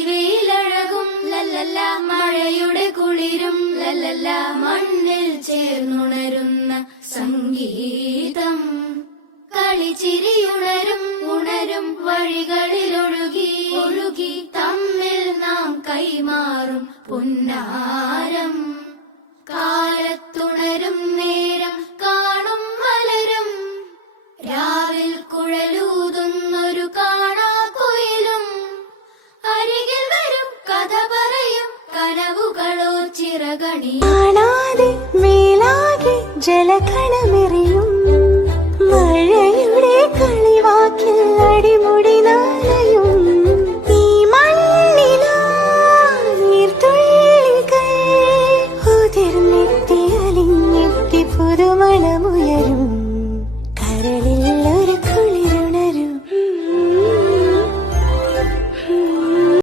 പനിവെയിലഴകും ലല്ലല്ല, മഴയുടെ കുളിരും ലല്ലല്ല, മണ്ണിൽ ചേർന്നുണരുന്ന സംഗീതം. കളിച്ചിരിയുണരും ഉണരും വഴികളിലൊഴുകി ഒഴുകി തമ്മിൽ നാം കൈമാറും പുന്നാരം. കാലത്തുണരും നേരം കാണും മലരും, രാവിൽ കുഴലൂതുന്നൊരു കാണാക്കുയിലും. അരികിൽ വരും കഥ പറയും കനവുകളോ ചിറകണി. കാണാതെ മേലാകെ ജലകണമെറിയും മഴയുടെ കളിവാക്കിൽ അടിമുടി